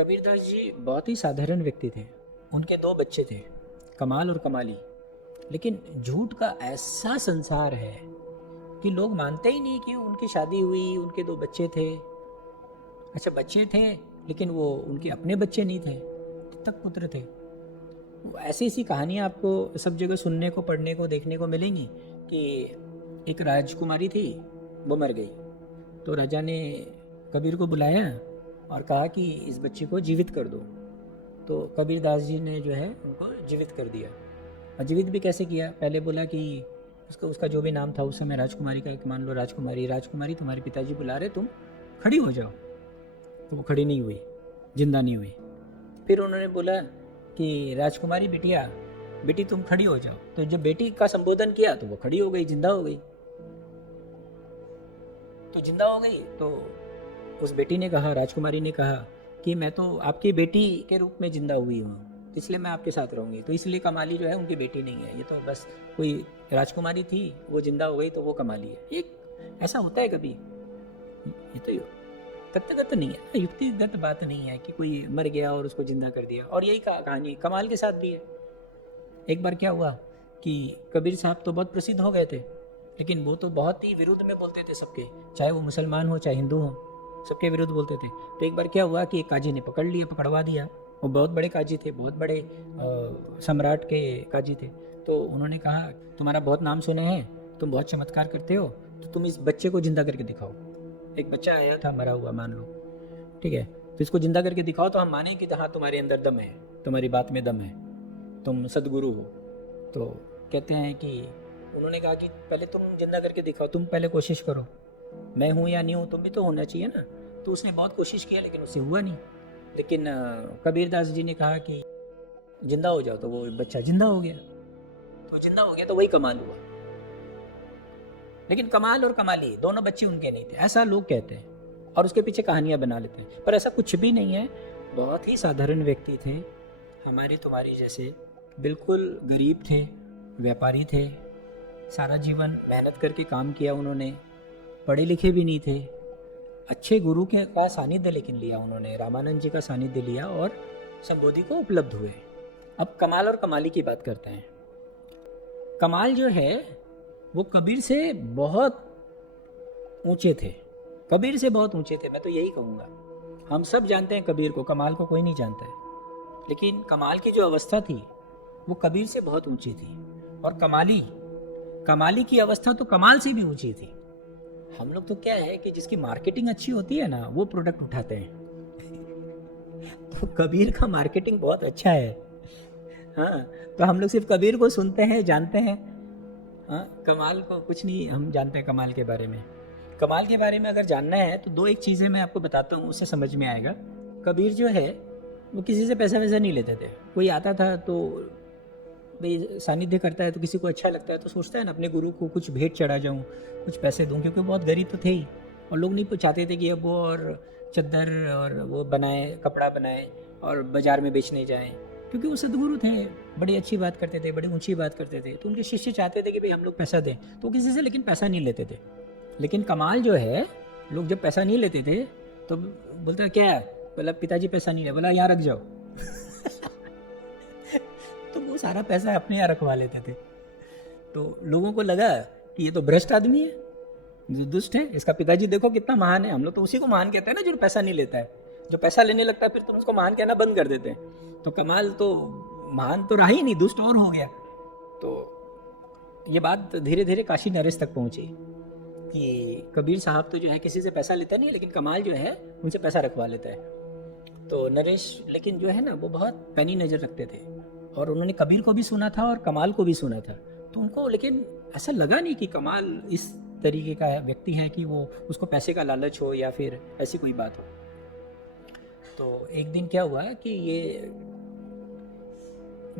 कबीरदास जी बहुत ही साधारण व्यक्ति थे। उनके 2 बच्चे थे, कमाल और कमाली। लेकिन झूठ का ऐसा संसार है कि लोग मानते ही नहीं कि उनकी शादी हुई, उनके 2 बच्चे थे। अच्छा, बच्चे थे लेकिन वो उनके अपने बच्चे नहीं थे, दत्तक पुत्र थे। ऐसी ऐसी कहानियाँ आपको सब जगह सुनने को, पढ़ने को, देखने को मिलेंगी कि एक राजकुमारी थी, वो मर गई। तो राजा ने कबीर को बुलाया और कहा कि इस बच्ची को जीवित कर दो। तो कबीरदास जी ने जो है उनको जीवित कर दिया। और जीवित भी कैसे किया? पहले बोला कि उसका जो भी नाम था उस समय राजकुमारी का, एक मान लो राजकुमारी तुम्हारे पिताजी बुला रहे, तुम खड़ी हो जाओ। तो वो खड़ी नहीं हुई, जिंदा नहीं हुई। फिर उन्होंने बोला कि राजकुमारी बिटिया, बेटी तुम खड़ी हो जाओ। तो जब बेटी का संबोधन किया तो वो खड़ी हो गई, जिंदा हो गई। तो जिंदा हो गई तो उस बेटी ने कहा, राजकुमारी ने कहा कि मैं तो आपकी बेटी के रूप में जिंदा हुई हूँ, इसलिए मैं आपके साथ रहूँगी। तो इसलिए कमाली जो है उनकी बेटी नहीं है, ये तो बस कोई राजकुमारी थी, वो जिंदा हो गई तो वो कमाली है। ये ऐसा होता है कभी? ये तो तथ्यगत नहीं है, युक्तिगत बात नहीं है कि कोई मर गया और उसको जिंदा कर दिया। और यही कहानी कमाल के साथ भी है। एक बार क्या हुआ कि कबीर साहब तो बहुत प्रसिद्ध हो गए थे, लेकिन वो तो बहुत ही विरुद्ध में बोलते थे सबके, चाहे वो मुसलमान हो चाहे हिंदू हो, सबके विरुद्ध बोलते थे। तो एक बार क्या हुआ कि एक काजी ने पकड़वा दिया। वो बहुत बड़े काजी थे, बहुत बड़े सम्राट के काजी थे। तो उन्होंने कहा, तुम्हारा बहुत नाम सुने हैं, तुम बहुत चमत्कार करते हो, तो तुम इस बच्चे को जिंदा करके दिखाओ। एक बच्चा आया था मरा हुआ, मान लो, ठीक है, तो इसको जिंदा करके दिखाओ तो हम माने कि हाँ तुम्हारे अंदर दम है, तुम्हारी बात में दम है, तुम सदगुरु हो। तो कहते हैं कि उन्होंने कहा कि पहले तुम जिंदा करके दिखाओ, तुम पहले कोशिश करो, मैं हूँ या नहीं हूँ तुम भी तो होना चाहिए ना। तो उसने बहुत कोशिश किया लेकिन उससे हुआ नहीं। लेकिन कबीरदास जी ने कहा कि जिंदा हो जाओ, तो वो बच्चा जिंदा हो गया। तो जिंदा हो गया तो वही कमाल हुआ। लेकिन कमाल और कमाली दोनों बच्चे उनके नहीं थे, ऐसा लोग कहते हैं और उसके पीछे कहानियां बना लेते हैं, पर ऐसा कुछ भी नहीं है। बहुत ही साधारण व्यक्ति थे, हमारी तुम्हारी जैसे, बिल्कुल गरीब थे, व्यापारी थे, सारा जीवन मेहनत करके काम किया उन्होंने, पढ़े लिखे भी नहीं थे, अच्छे गुरु के का सानिध्य लेकिन लिया उन्होंने, रामानंद जी का सानिध्य लिया और संबोधि को उपलब्ध हुए। अब कमाल और कमाली की बात करते हैं। कमाल जो है वो कबीर से बहुत ऊंचे थे, कबीर से बहुत ऊंचे थे, मैं तो यही कहूँगा। हम सब जानते हैं कबीर को, कमाल को कोई नहीं जानता है। लेकिन कमाल की जो अवस्था थी वो कबीर से बहुत ऊंची थी, और कमाली की अवस्था तो कमाल से भी ऊंची थी। हम लोग तो क्या है कि जिसकी मार्केटिंग अच्छी होती है ना, वो प्रोडक्ट उठाते हैं। तो कबीर का मार्केटिंग बहुत अच्छा है। हाँ, तो हम लोग सिर्फ कबीर को सुनते हैं, जानते हैं। हाँ, कमाल को कुछ नहीं हम जानते हैं। कमाल के बारे में, कमाल के बारे में अगर जानना है तो 2 एक चीज़ें मैं आपको बताता हूँ, उससे समझ में आएगा। कबीर जो है वो किसी से पैसा वैसा नहीं लेते थे। कोई आता था तो भाई सानिध्य करता है तो किसी को अच्छा लगता है तो सोचता है ना अपने गुरु को कुछ भेंट चढ़ा जाऊँ, कुछ पैसे दूँ, क्योंकि बहुत गरीब तो थे ही और लोग नहीं चाहते थे कि अब वो और चद्दर और वो बनाए, कपड़ा बनाए और बाज़ार में बेचने जाएं, क्योंकि वो सदगुरु थे, बड़ी अच्छी बात करते थे, बड़ी ऊंची बात करते थे। तो उनके शिष्य चाहते थे कि भाई हम लोग पैसा दें, तो किसी से लेकिन पैसा नहीं लेते थे। लेकिन कमाल जो है, लोग जब पैसा नहीं लेते थे तो बोलता क्या है, बोला पिताजी पैसा नहीं है, बोला यहाँ रख जाओ। तो वो सारा पैसा अपने यहाँ रखवा लेते थे। तो लोगों को लगा कि ये तो भ्रष्ट आदमी है, जो दुष्ट है, इसका पिताजी देखो कितना महान है। हम लोग तो उसी को महान कहते हैं ना जो पैसा नहीं लेता है। जो पैसा लेने लगता है फिर तो उसको महान कहना बंद कर देते हैं। तो कमाल तो महान तो रहा ही नहीं, दुष्ट और हो गया। तो ये बात धीरे धीरे काशी नरेश तक पहुंची कि कबीर साहब तो जो है किसी से पैसा लेता नहीं, लेकिन कमाल जो है उनसे पैसा रखवा लेता है। तो नरेश लेकिन जो है ना वो बहुत पैनी नज़र रखते थे, और उन्होंने कबीर को भी सुना था और कमाल को भी सुना था। तो उनको लेकिन ऐसा लगा नहीं कि कमाल इस तरीके का व्यक्ति है कि वो उसको पैसे का लालच हो या फिर ऐसी कोई बात हो। तो एक दिन क्या हुआ कि ये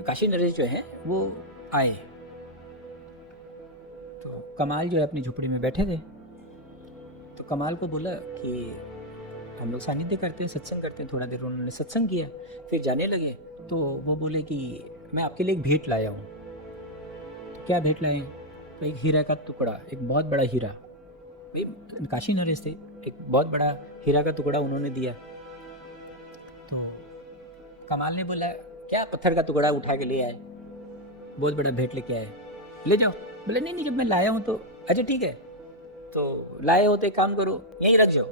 काशी नरेश जो है वो आए, तो कमाल जो है अपनी झोपड़ी में बैठे थे। तो कमाल को बोला कि हम लोग सानिध्य करते हैं, सत्संग करते हैं। थोड़ा देर उन्होंने सत्संग किया, फिर जाने लगे। तो वो बोले कि मैं आपके लिए एक भेंट लाया हूँ। तो क्या भेंट लाए? तो एक हीरा का टुकड़ा, एक बहुत बड़ा हीरा। भाई काशी नरेश थे, एक बहुत बड़ा हीरा का टुकड़ा उन्होंने दिया। तो कमाल ने बोला क्या पत्थर का टुकड़ा उठा के ले आए, बहुत बड़ा भेंट लेके आए, ले जाओ। बोले नहीं नहीं, जब मैं लाया हूँ तो अच्छा ठीक है, तो लाए हो तो एक काम करो यहीं रख जाओ।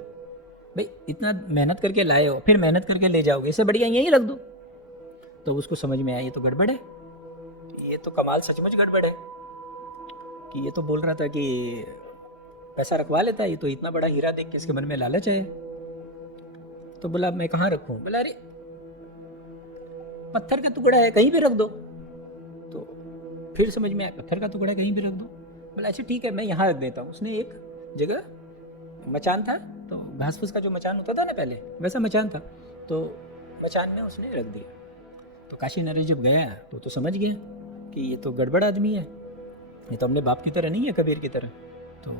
भाई इतना मेहनत करके लाए हो, फिर मेहनत करके ले जाओगे, इससे बढ़िया यहीं रख दो। तो उसको समझ में आया ये तो गड़बड़ है, ये तो कमाल सचमुच गड़बड़ है, कि ये तो बोल रहा था कि पैसा रखवा लेता है, ये तो इतना बड़ा हीरा देख के इसके मन में लालच है। तो बोला मैं कहाँ रखूं? बोला अरे पत्थर का टुकड़ा है, कहीं भी रख दो। तो फिर समझ में आया पत्थर का टुकड़ा कहीं भी रख दो। बोला अच्छा ठीक है, मैं यहाँ रख देता हूँ। उसने एक जगह मचान था, तो घास फूस का जो मचान होता था ना पहले, वैसा मचान था, तो मचान में उसने रख दिया। तो काशी नरेश जब गया तो समझ गया कि ये तो गड़बड़ आदमी है, ये तो अपने बाप की तरह नहीं है, कबीर की तरह। तो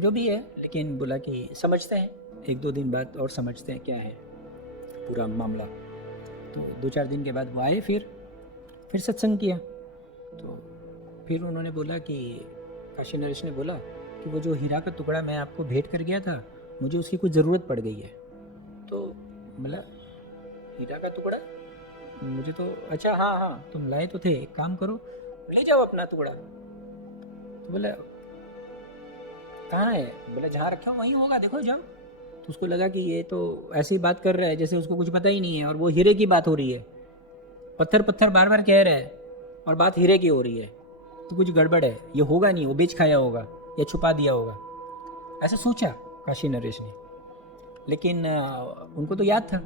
जो भी है, लेकिन बोला कि समझते हैं, 1-2 दिन बाद और समझते हैं क्या है पूरा मामला। तो 2-4 दिन के बाद वो आए, फिर सत्संग किया। तो फिर उन्होंने बोला कि काशी नरेश ने बोला कि वो जो हीरा का टुकड़ा मैं आपको भेंट कर गया था, मुझे उसकी कुछ ज़रूरत पड़ गई है। तो बोला हीरा का टुकड़ा? मुझे तो अच्छा हाँ तुम लाए तो थे, एक काम करो ले जाओ अपना टुकड़ा। तो बोला कहाँ है? बोला जहाँ रखा वहीं होगा, देखो जाओ। तो उसको लगा कि ये तो ऐसी बात कर रहा है जैसे उसको कुछ पता ही नहीं है, और वो हीरे की बात हो रही है, पत्थर पत्थर बार बार कह रहा है और बात हीरे की हो रही है, तो कुछ गड़बड़ है, ये होगा नहीं, वो बेच खाया होगा या छुपा दिया होगा, ऐसा सोचा काशी नरेश ने। लेकिन उनको तो याद था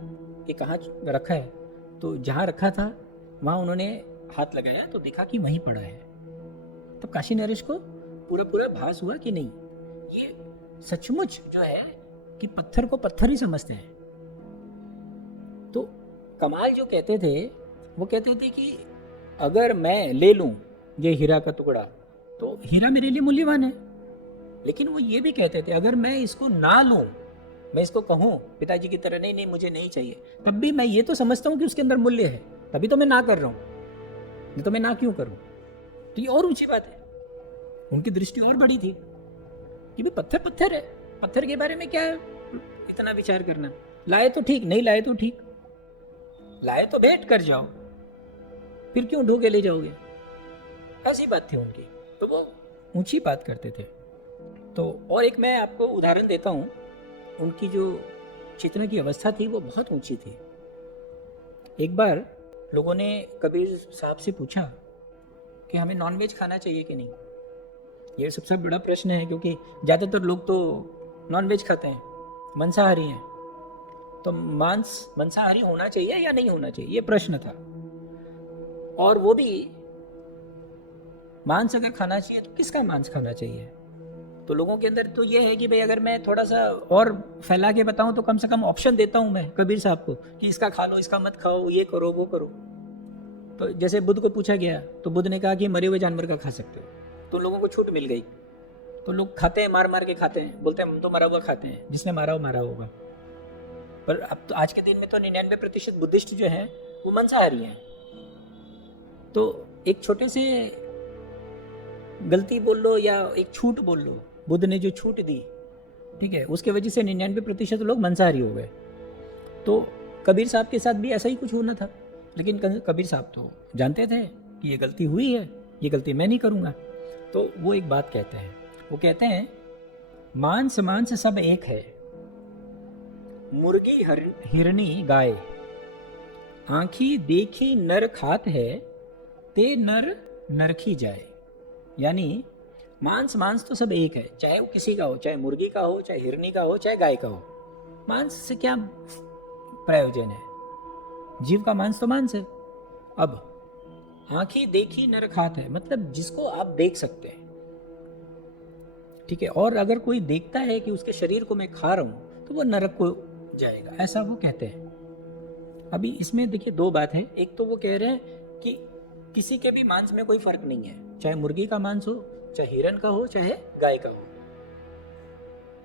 कि कहाँ रखा है, तो जहाँ रखा था वहाँ उन्होंने हाथ लगाया तो देखा कि वहीं पड़ा है। तब काशी नरेश को पूरा भास हुआ कि नहीं, ये सचमुच जो है कि पत्थर को पत्थर ही समझते हैं। तो कमाल जो कहते थे, वो कहते थे कि अगर मैं ले लूं ये हीरा का टुकड़ा तो हीरा मेरे लिए मूल्यवान है। लेकिन वो ये भी कहते थे अगर मैं इसको ना लूं, मैं इसको कहूं पिताजी की तरह नहीं नहीं मुझे नहीं चाहिए, तब भी मैं ये तो समझता हूं कि उसके अंदर मूल्य है, तभी तो मैं ना कर रहा हूं, नहीं तो मैं ना क्यों करूं। तो ये और ऊंची बात है, उनकी दृष्टि और बड़ी थी कि भाई पत्थर पत्थर है, पत्थर के बारे में क्या इतना विचार करना, लाए तो ठीक, नहीं लाए तो ठीक, लाए तो भेंट कर जाओ, फिर क्यों ढो के ले जाओगे, ऐसी बात थी उनकी। तो वो ऊंची बात करते थे। तो और एक मैं आपको उदाहरण देता हूँ, उनकी जो चेतना की अवस्था थी वो बहुत ऊंची थी। एक बार लोगों ने कबीर साहब से पूछा कि हमें नॉनवेज खाना चाहिए कि नहीं। ये सबसे बड़ा प्रश्न है, क्योंकि ज़्यादातर लोग तो नॉनवेज खाते हैं, मांसाहारी हैं। तो मांसाहारी होना चाहिए या नहीं होना चाहिए, ये प्रश्न था। और वो भी मांस अगर खाना चाहिए तो किसका मांस खाना चाहिए। तो लोगों के अंदर तो ये है कि भाई अगर मैं थोड़ा सा और फैला के बताऊं तो कम से कम ऑप्शन देता हूं मैं कबीर साहब को कि इसका खा लो, इसका मत खाओ, ये करो वो करो। तो जैसे बुद्ध को पूछा गया तो बुद्ध ने कहा कि मरे हुए जानवर का खा सकते हो, तो लोगों को छूट मिल गई। तो लोग खाते हैं, मार मार के खाते हैं, बोलते हैं हम तो मरा हुआ खाते हैं, जिसने मारा हो मारा होगा। पर अब तो आज के दिन में तो 99% बुद्धिस्ट जो हैं वो मांसाहारी हैं। तो एक छोटे से गलती बोल लो या एक छूट बोल लो, बुद्ध ने जो छूट दी, ठीक है, उसके वजह से 99% लोग मांसाहारी हो गए। तो कबीर साहब के साथ भी ऐसा ही कुछ होना था। लेकिन कबीर साहब तो जानते थे कि ये गलती हुई है, ये गलती मैं नहीं करूँगा। तो वो एक बात कहते हैं, वो कहते हैं मांस मांस सब एक है, मुर्गी हिरनी गाय, आँखी देखी नर खात है, ते नर नरखी जाए। यानी मांस मांस तो सब एक है, चाहे वो किसी का हो, चाहे मुर्गी का हो, चाहे हिरनी का हो, चाहे गाय का हो। मांस से क्या प्रयोजन है, जीव का मांस तो मांस है। अब आंखी देखी नर खात है, मतलब जिसको आप देख सकते हैं, ठीक है, और अगर कोई देखता है कि उसके शरीर को मैं खा रहा हूं तो वो नरक को जाएगा, ऐसा वो कहते हैं। अभी इसमें देखिए दो बात है, एक तो वो कह रहे हैं कि किसी के भी मांस में कोई फर्क नहीं है, चाहे मुर्गी का मांस हो, चाहे हिरन का हो, चाहे गाय का हो।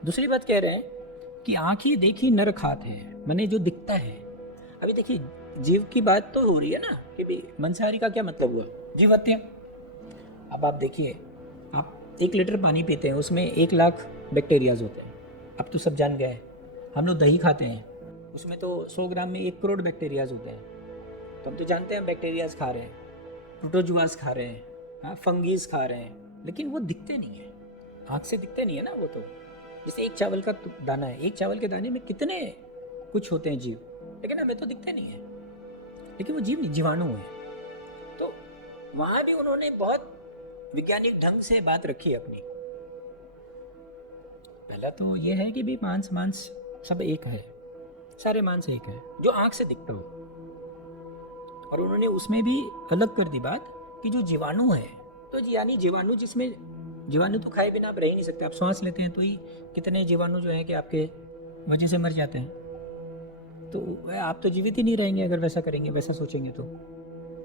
दूसरी बात कह रहे हैं कि आंखी देखी नर खात है, माने जो दिखता है। अभी देखिए जीव की बात तो हो रही है ना कि भाई मांसाहारी का क्या मतलब हुआ, जीव हत्या। अब आप देखिए, आप 1 लीटर पानी पीते हैं, उसमें 1 लाख बैक्टीरियाज होते हैं। अब तो सब जान गए। हम लोग दही खाते हैं, उसमें तो 100 ग्राम में 1 करोड़ बैक्टीरियाज होते हैं। हम तो जानते हैं बैक्टीरियाज खा रहे हैं, प्रोटोजुआस खा रहे हैं, हाँ फंगीज खा रहे हैं, लेकिन वो दिखते नहीं है, आँख से दिखते नहीं है ना वो तो। जैसे एक चावल का दाना है, एक चावल के दाने में कितने कुछ होते हैं जीव, लेकिन हमें तो दिखते नहीं है, लेकिन वो जीव नहीं, जीवाणु है। तो वहाँ भी उन्होंने बहुत वैज्ञानिक ढंग से बात रखी अपनी। पहला तो ये है कि भी मांस सब एक है, सारे मांस एक है जो आँख से दिखता हो। और उन्होंने उसमें भी अलग कर दी बात कि जो जीवाणु है, तो यानी जीवाणु जिसमें जीवाणु तो खाए बिना आप रह ही नहीं सकते। आप सांस लेते हैं तो ही कितने जीवाणु जो है कि आपके वजह से मर जाते हैं, तो आप तो जीवित ही नहीं रहेंगे अगर वैसा करेंगे, वैसा सोचेंगे तो।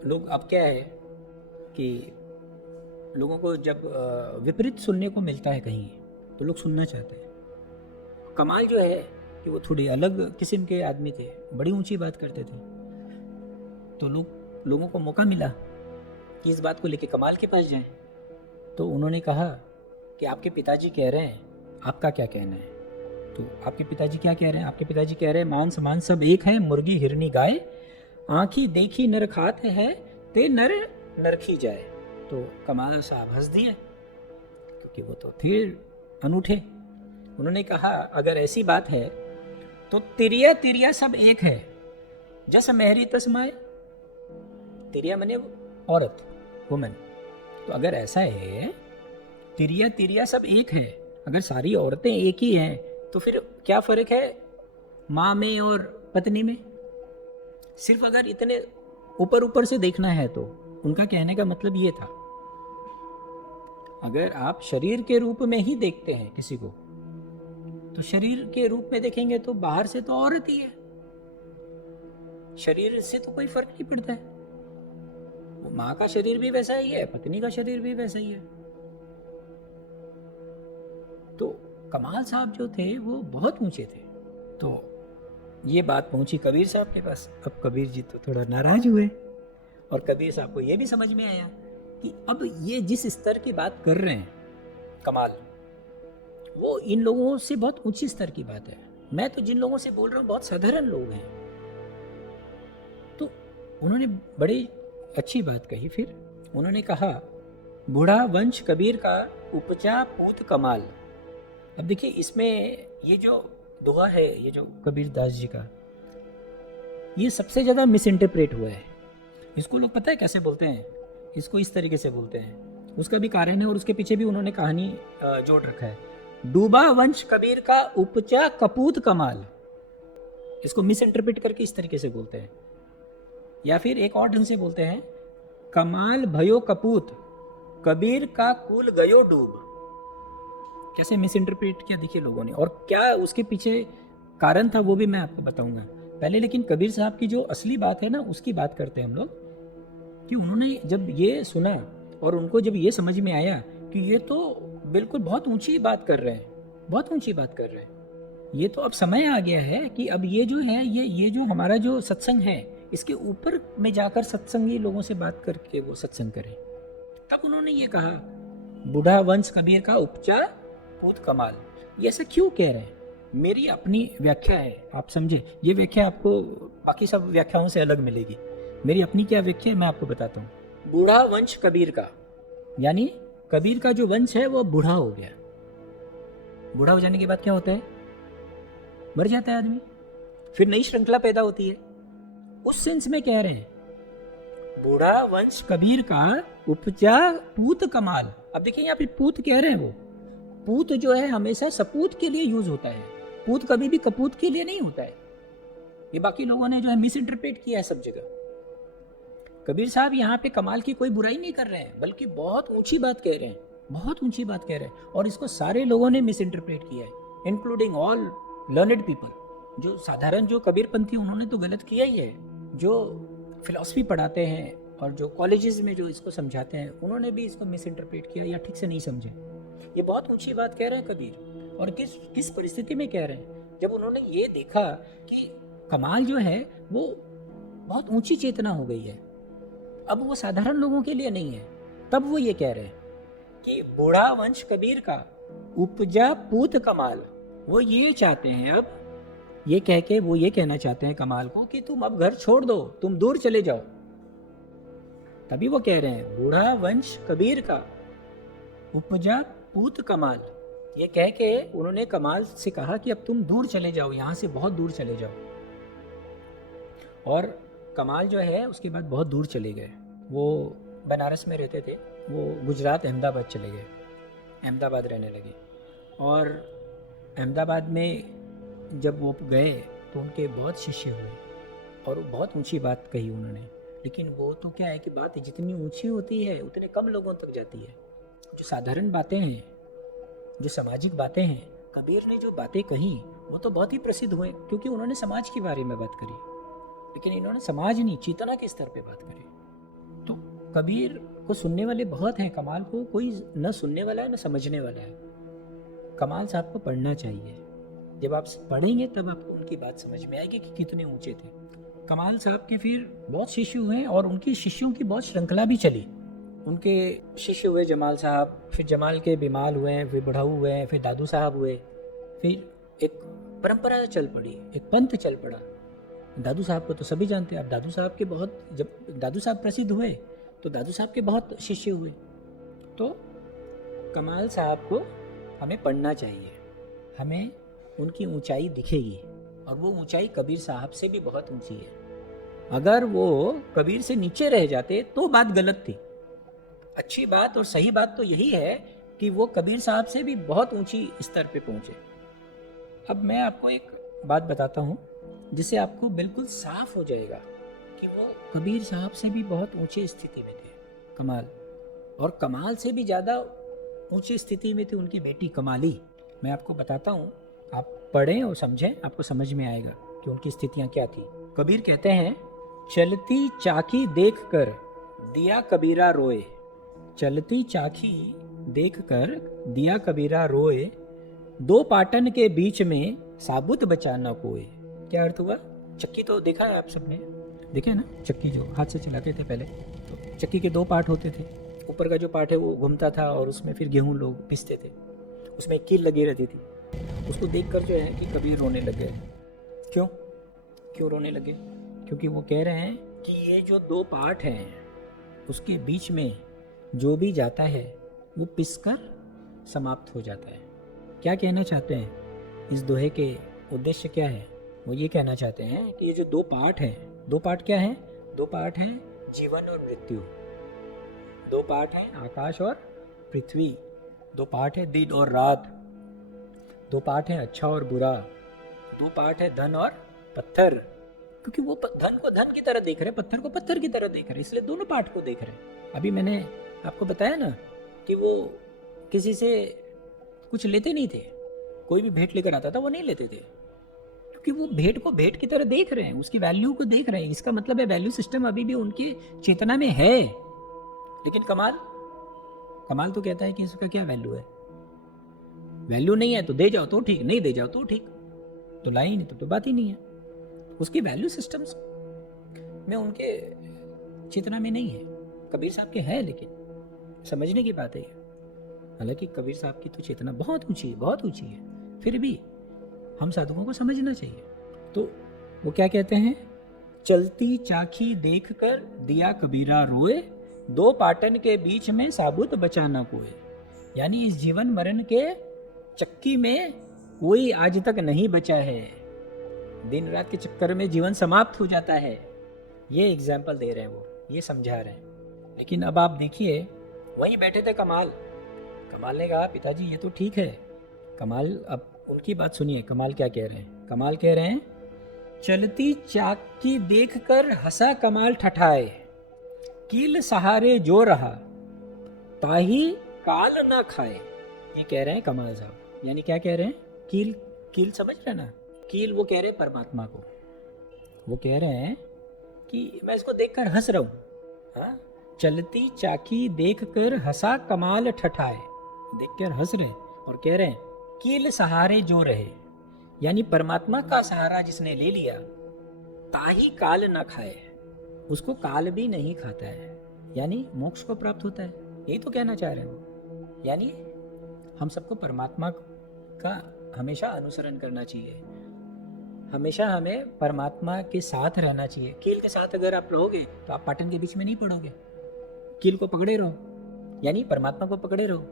लोग अब क्या है कि लोगों को जब विपरीत सुनने को मिलता है कहीं तो लोग सुनना चाहते हैं। कमाल जो है कि वो थोड़ी अलग किस्म के आदमी थे, बड़ी ऊंची बात करते थे, तो लोगों को मौका मिला कि इस बात को लेके कमाल के पास जाएं। तो उन्होंने कहा कि आपके पिताजी कह रहे हैं, आपका क्या कहना है? तो आपके पिताजी क्या कह रहे हैं? आपके पिताजी कह रहे हैं मांस सब एक है, मुर्गी हिरनी गाय, आँखी देखी नर खाते है, ते नर नरखी जाए। तो कमाल साहब हंस दिए क्योंकि वो तो थे अनूठे। उन्होंने कहा अगर ऐसी बात है तो तिरिया तिरिया सब एक है, जस मेहरी तस्माए। तिरिया मने औरत, वुमन। तो अगर ऐसा है तिरिया तिरिया सब एक है, अगर सारी औरतें एक ही हैं तो फिर क्या फ़र्क है माँ में और पत्नी में? सिर्फ अगर इतने ऊपर ऊपर से देखना है तो उनका कहने का मतलब ये था। अगर आप शरीर के रूप में ही देखते हैं किसी को, तो शरीर के रूप में देखेंगे तो बाहर से तो औरत ही है, शरीर से तो कोई फर्क नहीं पड़ता है। माँ का शरीर भी वैसा ही है, पत्नी का शरीर भी वैसा ही है। तो कमाल साहब जो थे वो बहुत ऊंचे थे। तो ये बात पहुंची कबीर साहब के पास। अब कबीर जी तो थोड़ा नाराज हुए और कबीर साहब को ये भी समझ में आया कि अब ये जिस स्तर की बात कर रहे हैं कमाल, वो इन लोगों से बहुत ऊंची स्तर की बात है। मैं तो जिन लोगों से बोल रहा हूँ बहुत साधारण लोग हैं। तो उन्होंने बड़ी अच्छी बात कही। फिर उन्होंने कहा बूढ़ा वंश कबीर का उपजा पूत कमाल। अब देखिए इसमें ये जो दोहा है, ये जो कबीर दास जी का, ये सबसे ज़्यादा मिस इंटरप्रेट हुआ है। इसको लोग पता है कैसे बोलते हैं? इसको इस तरीके से बोलते हैं, उसका भी कारण है और उसके पीछे भी उन्होंने कहानी जोड़ रखा है। डूबा वंश कबीर का उपजा कपूत कमाल, इसको मिस इंटरप्रेट करके इस तरीके से बोलते हैं। या फिर एक और ढंग से बोलते हैं कमाल भयो कपूत, कबीर का कुल गयो डूब। कैसे मिस इंटरप्रेट किया देखिए लोगों ने, और क्या उसके पीछे कारण था वो भी मैं आपको बताऊंगा पहले। लेकिन कबीर साहब की जो असली बात है ना, उसकी बात करते हैं हम लोग। कि उन्होंने जब ये सुना और उनको जब ये समझ में आया कि ये तो बिल्कुल बहुत ऊंची बात कर रहे हैं, बहुत ऊंची बात कर रहे हैं, ये तो अब समय आ गया है कि अब ये जो है ये जो हमारा जो सत्संग है, इसके ऊपर में जाकर सत्संगी लोगों से बात करके वो सत्संग करें। तब उन्होंने ये कहा बूढ़ा वंश कबीर का उपजा पूत कमाल। ये ऐसा क्यों कह रहे हैं? मेरी अपनी व्याख्या है, आप समझे। ये व्याख्या आपको बाकी सब व्याख्याओं से अलग मिलेगी। मेरी अपनी क्या व्याख्या है मैं आपको बताता हूँ। बूढ़ा वंश कबीर का, यानी कबीर का जो वंश है वो बूढ़ा हो गया। बूढ़ा हो जाने के बाद क्या होता है? मर जाता है आदमी, फिर नई श्रृंखला पैदा होती है। उस सेंस में कह रहे हैं बूढ़ा वंश कबीर का उपजा पूत कमाल। अब देखिए यहाँ पे पूत कह रहे हैं, वो पूत जो है हमेशा सपूत के लिए यूज होता है, पूत कभी भी कपूत के लिए नहीं होता है। ये बाकी लोगों ने जो है मिस इंटरप्रेट किया है सब जगह। कबीर साहब यहाँ पे कमाल की कोई बुराई नहीं कर रहे हैं, बल्कि बहुत ऊंची बात कह रहे हैं, बहुत ऊंची बात कह रहे हैं। और इसको सारे लोगों ने मिस इंटरप्रेट किया है, इंक्लूडिंग ऑल लर्नेड पीपल। जो साधारण जो कबीरपंथी, उन्होंने तो गलत किया ही है। जो फिलॉसफी पढ़ाते हैं और जो कॉलेजेस में जो इसको समझाते हैं, उन्होंने भी इसको मिस इंटरप्रेट किया या ठीक से नहीं समझे। ये बहुत ऊंची बात कह रहे हैं कबीर। और किस परिस्थिति में कह रहे हैं? जब उन्होंने ये देखा कि कमाल जो है वो बहुत ऊंची चेतना हो गई है, अब वो साधारण लोगों के लिए नहीं है, तब वो ये कह रहे हैं कि बूढ़ा वंश कबीर का उपजा पूत कमाल। वो ये चाहते हैं, अब ये कह के वो ये कहना चाहते हैं कमाल को कि तुम अब घर छोड़ दो, तुम दूर चले जाओ, तभी वो कह रहे हैं बूढ़ा वंश कबीर का, उपजा पूत कमाल। ये कह के उन्होंने कमाल से कहा कि अब तुम दूर चले जाओ, यहाँ से बहुत दूर चले जाओ। और कमाल जो है उसके बाद बहुत दूर चले गए। वो बनारस में रहते थे, वो गुजरात अहमदाबाद चले गए, अहमदाबाद रहने लगे। और अहमदाबाद में जब वो गए तो उनके बहुत शिष्य हुए और वो बहुत ऊंची बात कही उन्होंने। लेकिन वो तो क्या है कि बात जितनी ऊंची होती है उतने कम लोगों तक जाती है। जो साधारण बातें हैं, जो सामाजिक बातें हैं, कबीर ने जो बातें कही वो तो बहुत ही प्रसिद्ध हुए क्योंकि उन्होंने समाज के बारे में बात करी। लेकिन इन्होंने समाज नहीं, चेतना के स्तर पे बात करी। तो कबीर को सुनने वाले बहुत हैं, कमाल को कोई न सुनने वाला है न समझने वाला है। कमाल साहब को पढ़ना चाहिए। जब आप पढ़ेंगे तब आपको उनकी बात समझ में आएगी कि कितने ऊंचे थे। कमाल साहब के फिर बहुत शिष्य हुए और उनकी शिष्यों की बहुत श्रृंखला भी चली। उनके शिष्य हुए जमाल साहब, फिर जमाल के बीमाल हुए, फिर बुढ़ाऊ हुए, फिर दादू साहब हुए, फिर एक परंपरा चल पड़ी, एक पंथ चल पड़ा। दादू साहब को तो सभी जानते हैं। अब दादू साहब के बहुत, जब दादू साहब प्रसिद्ध हुए तो दादू साहब के बहुत शिष्य हुए। तो कमाल साहब को हमें पढ़ना चाहिए, हमें उनकी ऊंचाई दिखेगी और वो ऊंचाई कबीर साहब से भी बहुत ऊंची है। अगर वो कबीर से नीचे रह जाते तो बात गलत थी। अच्छी बात और सही बात तो यही है कि वो कबीर साहब से भी बहुत ऊंची स्तर पे पहुंचे। अब मैं आपको एक बात बताता हूँ जिससे आपको बिल्कुल साफ हो जाएगा कि वो कबीर साहब से भी बहुत ऊंची स्थिति में थे कमाल, और कमाल से भी ज़्यादा ऊंची स्थिति में थी उनकी बेटी कमाली। मैं आपको बताता हूँ, आप पढ़ें और समझें, आपको समझ में आएगा कि उनकी स्थितियाँ क्या थी। कबीर कहते हैं, चलती चाकी देख कर दिया कबीरा रोए। चलती चाकी देख कर दिया कबीरा रोए, दो पाटन के बीच में साबुत बचा न कोई। क्या अर्थ हुआ? चक्की तो देखा है आप सबने, देखे ना, चक्की जो हाथ से चलाते थे पहले, तो चक्की के दो पार्ट होते थे। ऊपर का जो पार्ट है वो घूमता था और उसमें फिर गेहूं लोग पीसते थे, उसमें एक कील लगी रहती थी। उसको देखकर जो है कि कबीर रोने लगे। क्यों रोने लगे? क्योंकि वो कह रहे हैं कि ये जो दो पार्ट हैं उसके बीच में जो भी जाता है वो पिसकर समाप्त हो जाता है। क्या कहना चाहते हैं? इस दोहे के उद्देश्य क्या है? वो ये कहना चाहते हैं कि ये जो दो पार्ट हैं, दो पार्ट क्या हैं? दो पार्ट हैं जीवन और मृत्यु, दो पार्ट हैं आकाश और पृथ्वी, दो पार्ट है दिन और रात, दो पार्ट है अच्छा और बुरा, दो पार्ट है धन और पत्थर। क्योंकि वो धन को धन की तरह देख रहे हैं, पत्थर को पत्थर की तरह देख रहे हैं, इसलिए दोनों पार्ट को देख रहे हैं। अभी मैंने आपको बताया ना कि वो किसी से कुछ लेते नहीं थे, कोई भी भेंट लेकर आता था वो नहीं लेते थे, क्योंकि वो भेंट को भेंट की तरह देख रहे हैं, उसकी वैल्यू को देख रहे हैं। इसका मतलब है वैल्यू सिस्टम अभी भी उनकी चेतना में है। लेकिन कमाल तो कहता है कि इसका क्या वैल्यू है? वैल्यू नहीं है तो दे जाओ तो ठीक, नहीं दे जाओ तो ठीक, तो लाई नहीं तो बात ही नहीं है। उसकी वैल्यू सिस्टम्स में उनके चेतना में नहीं है। कबीर साहब के है, लेकिन समझने की बात है। हालांकि कबीर साहब की तो चेतना बहुत ऊंची है, बहुत ऊंची है, फिर भी हम साधुओं को समझना चाहिए। तो वो क्या कहते हैं? चलती चाकी देख कर दिया कबीरा रोए, दो पाटन के बीच में साबुत बचा ना कोई। यानी इस जीवन मरण के चक्की में कोई आज तक नहीं बचा है। दिन रात के चक्कर में जीवन समाप्त हो जाता है। ये एग्जाम्पल दे रहे हैं, वो ये समझा रहे हैं। लेकिन अब आप देखिए, वहीं बैठे थे कमाल ने कहा पिताजी ये तो ठीक है। कमाल, अब उनकी बात सुनिए, कमाल क्या कह रहे हैं? कमाल कह रहे हैं, चलती चाकी देखकर हंसा कमाल ठठाए, कील सहारे जो रहा ताही काल ना खाए। ये कह रहे हैं कमाल साहब। यानी क्या कह रहे हैं? कील समझ रहे ना? कील वो कह रहे हैं परमात्मा को। वो कह रहे हैं कि मैं इसको देखकर हंस रहा हूं। हाँ, चलती चाकी देखकर हंसा कमाल ठठाए, देखकर हंस रहे और कह रहे हैं कील सहारे जो रहे, यानी परमात्मा का सहारा जिसने ले लिया, ताही काल ना खाए, उसको काल भी नहीं खाता है, यानी मोक्ष को प्राप्त होता है। यही तो कहना चाह रहे हैं। यानी हम सबको परमात्मा का हमेशा अनुसरण करना चाहिए, हमेशा हमें परमात्मा के साथ रहना चाहिए। कील के साथ अगर आप रहोगे तो आप पाटन के बीच में नहीं पड़ोगे, कील को पकड़े रहो, यानी परमात्मा को पकड़े रहो।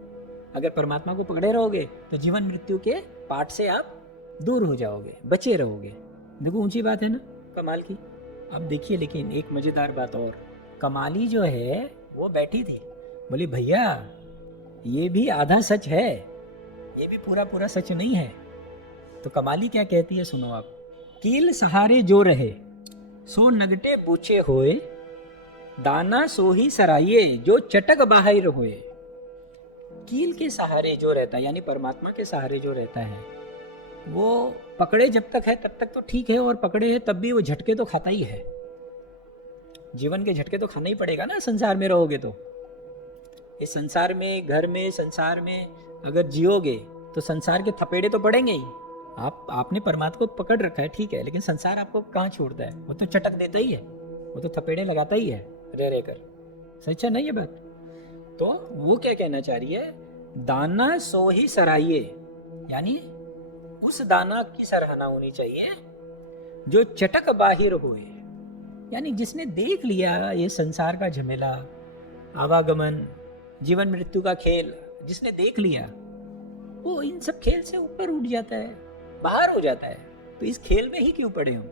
अगर परमात्मा को पकड़े रहोगे तो जीवन मृत्यु के पाठ से आप दूर हो जाओगे, बचे रहोगे। देखो ऊंची बात है ना कमाल की। अब देखिए लेकिन एक मजेदार बात और, कमाली जो है वो बैठी थी, बोली भैया ये भी आधा सच है, ये भी पूरा पूरा सच नहीं है। तो कमाली क्या कहती है सुनो आप, कील सहारे जो रहे सो नगटे बूचे होए, दाना सो ही सराइये जो चटक बाहिर होए। कील के सहारे जो रहता है यानी परमात्मा के सहारे जो रहता है वो पकड़े जब तक है तब तक तो ठीक है, और पकड़े है तब भी वो झटके तो खाता ही है। जीवन के झटके तो खाना ही पड़ेगा ना, संसार में रहोगे तो। इस संसार में, घर में, संसार में अगर जियोगे तो संसार के थपेड़े तो पड़ेंगे ही। आपने परमात्मा को पकड़ रखा है ठीक है, लेकिन संसार आपको कहाँ छोड़ता है, वो तो चटक देता ही है, वो तो थपेड़े लगाता ही है रह रहकर। सच है ना ये बात। तो वो क्या कहना चाह रही है, दाना सो ही सराइये, यानी उस दाना की सराहना होनी चाहिए जो चटक बाहिर हुए, यानी जिसने देख लिया ये संसार का झमेला, आवागमन, जीवन मृत्यु का खेल, जिसने देख लिया वो इन सब खेल से ऊपर उठ जाता है, बाहर हो जाता है। तो इस खेल में ही क्यों पड़े हम,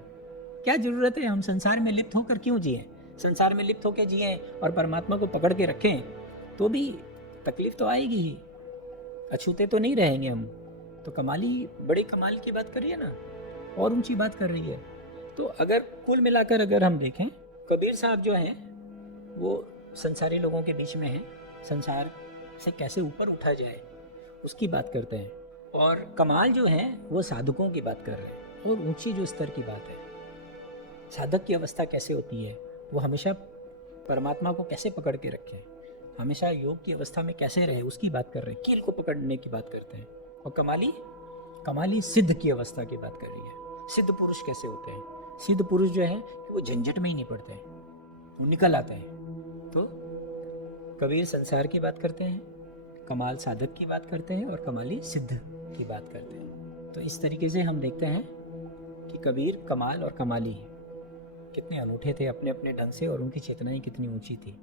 क्या जरूरत है, हम संसार में लिप्त होकर क्यों जिए। संसार में लिप्त होकर जिए और परमात्मा को पकड़ के रखें तो भी तकलीफ तो आएगी ही, अछूते तो नहीं रहेंगे हम। तो कमाली बड़े कमाल की बात कर रही है ना, और ऊंची बात कर रही है। तो अगर कुल मिलाकर अगर हम देखें, कबीर साहब जो हैं वो संसारी लोगों के बीच में हैं, संसार से कैसे ऊपर उठा जाए उसकी बात करते हैं, और कमाल जो है वो साधकों की बात कर रहे हैं। और ऊंची जो स्तर की बात है, साधक की अवस्था कैसे होती है, वो हमेशा परमात्मा को कैसे पकड़ के रखे, हमेशा योग की अवस्था में कैसे रहे उसकी बात कर रहे हैं, कील को पकड़ने की बात करते हैं। और कमाली सिद्ध की अवस्था की बात कर रही है। सिद्ध पुरुष कैसे होते हैं, सिद्ध पुरुष जो है वो झंझट में ही नहीं पड़ते हैं, वो निकल आते हैं। तो कबीर संसार की बात करते हैं, कमाल साधक की बात करते हैं, और कमाली सिद्ध की बात करते हैं। तो इस तरीके से हम देखते हैं कि कबीर, कमाल और कमाली कितने अनूठे थे अपने अपने ढंग से, और उनकी चेतनाएं कितनी ऊंची थी।